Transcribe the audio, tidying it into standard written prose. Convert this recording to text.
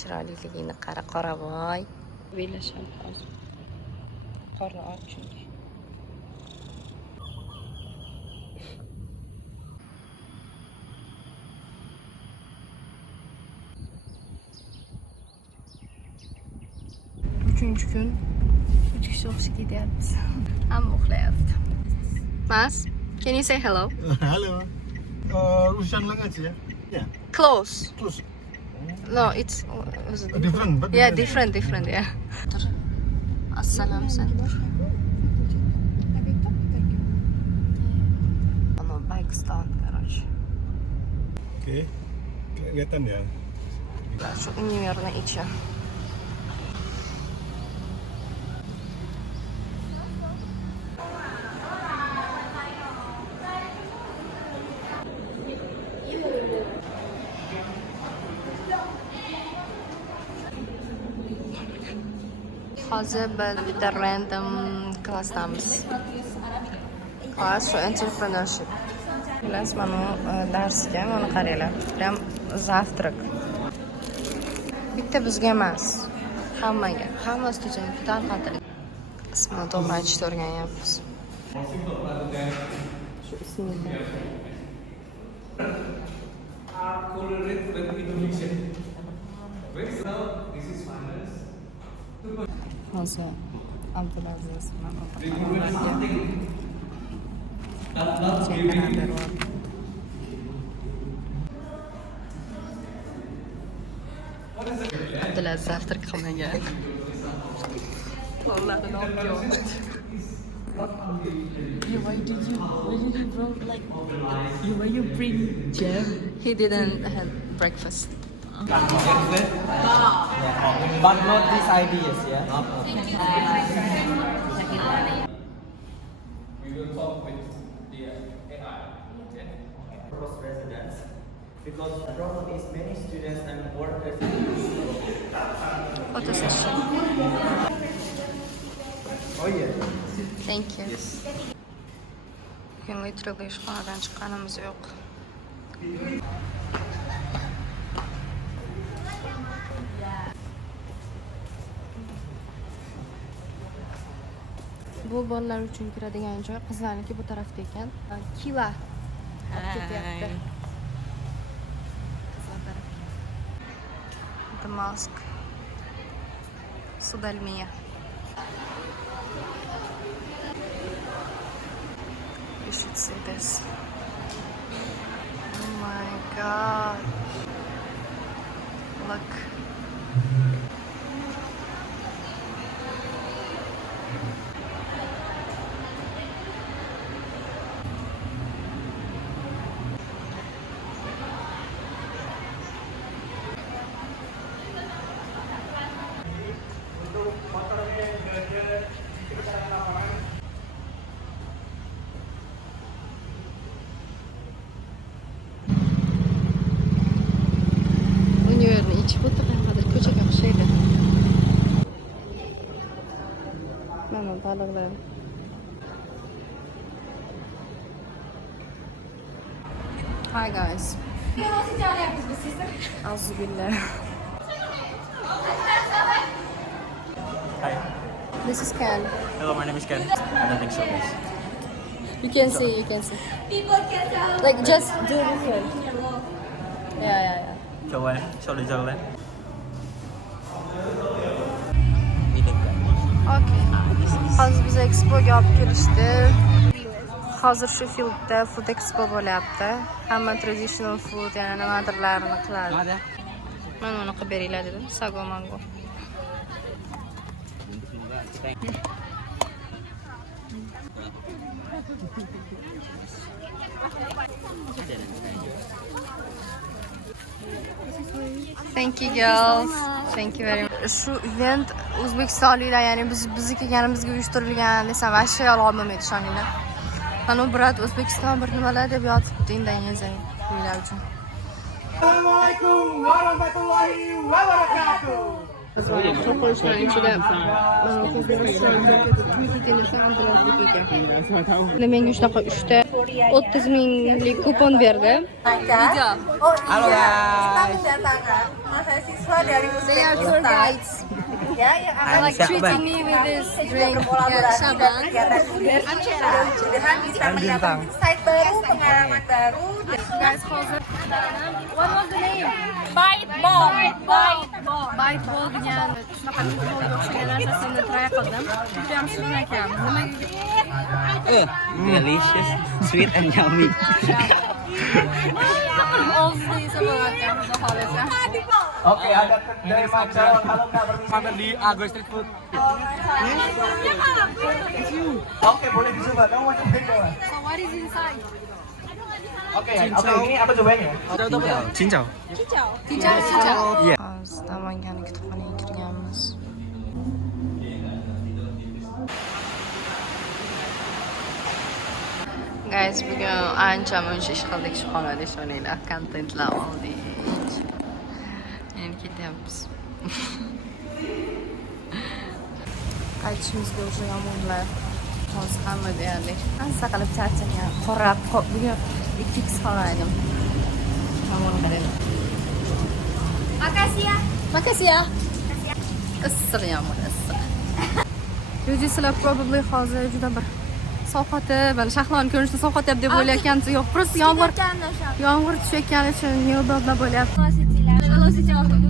chiroyliligingni qara, qoravoy. Belasham hozir. Qorni och chunki. Uchinchi kun 3 kishi o'qishga ketyapmiz. Hamma uxlayapti. Mas, can you say hello? Hello. Russian language, yeah? Yeah. Close. Close. No, it's Different, but yeah, different, yeah. Assalam sen. Ano, Pakistan, короче. Oke. Kelihatan ya. Şu univerna içi. Hozir biz bitta random klassdamiz. Klass shu entrepreneurship. Klass mana darsga mana qaranglar. Ham zavtrak. Bitta bizga emas, hammaga. Hammasi uchun tarqatilgan. Ismini to'g'ri aytishni o'rganyapmiz. Shu ismini. Hozir Abdulaziz Abdulaziz zavtrak qilmagan. Qo'llarini olib yo'qdi. Why you bring jam? He didn't have breakfast. But not these ideas, yeah? We will talk with the AI. Proposed residents, because the problem is many students and workers. Photo session. Oh yeah. Thank you. Bugün literally ishxonadan chiqqanimiz yo'q. Bu bolalar uchun kiradigan joy, qizlarniki bu tarafda ekan. Kila olib ketyapti. Qizlar tarafga. Damask. Sudalmiya. You should see this. Oh my god. Look. Univerni ichib o'tirgan hozir ko'chaga o'xshaydi. Mana baliqlar. Hi guys. Auzubillah. Hi. This is Ken. Hello, my name is Ken. I don't think so, guys. You can see. Like just do this way. Yeah. Coba ya, coba. Okay. Hozir biz expoga olib kelishdi. Hozir Sheffieldda food expo bo'lyapti. Hamma traditional food, yana nimadirlarni qiladi. Mana uni qilib beringlar dedim. Sago mango. Thank you girls. Thank you very much. Shu event O'zbekistonliklar, ya'ni bizni kelganimizga uyushtirilgan desam, vashsha olmaydi ishoninglar. Mana bu brat O'zbekiston bir nimalar deb yotibdi Indoneziyalik uylar uchun. Assalomu alaykum va rahmatullohi va barakatuh. Qo'shnilar ichida menga shunaqa 3 ta 30 minglik kupon berdi. Halo guys. mahasiswa dari They are tour guides. ya yang akan Like treating me with this drink. berkolaborasi Yeah, dalam Shaban. kegiatan ini. Mudah-mudahan bisa mendapat insight baru, pengalaman baru. Guys, close it. What was the name? Bite ball. Bite ball degan shunaqa ball o'xshagan narsasini try qildim. Juda ham shirin ekan. Nimaga Delicious, sweet and yummy. Ozdi sebenarnya Xudo xohlasa. Oke, ada kedai makan. Halo Kak, makan di Agro Street Food. Oke, boleh dicoba. Kamu mau cobain nggak? So what is inside? Oke, ini apa cobain ya? Cincau. Tinjau. Hozir Namangan kutubxonaga kirganmiz. Guys, bugun ancha muncha ish qildik shu xonada ishoninglar, kontentlar oldik. Endi ketyapmiz. Qaytishimizga уже yomonlar. Hozir hamma deyarli ansa qilib charchagan. Qorab, bugun 2x xona edim. Yomon qarang. Makasih ya. Issiq yomon, issiq. Sizlar probably hozir juda bir sovqotib, Shahloni ko'rinishda sovqotyapti deb o'ylayotgansiz. Yo'q, просто yomg'ir tushayotgani uchun neudoblar bo'lyapti.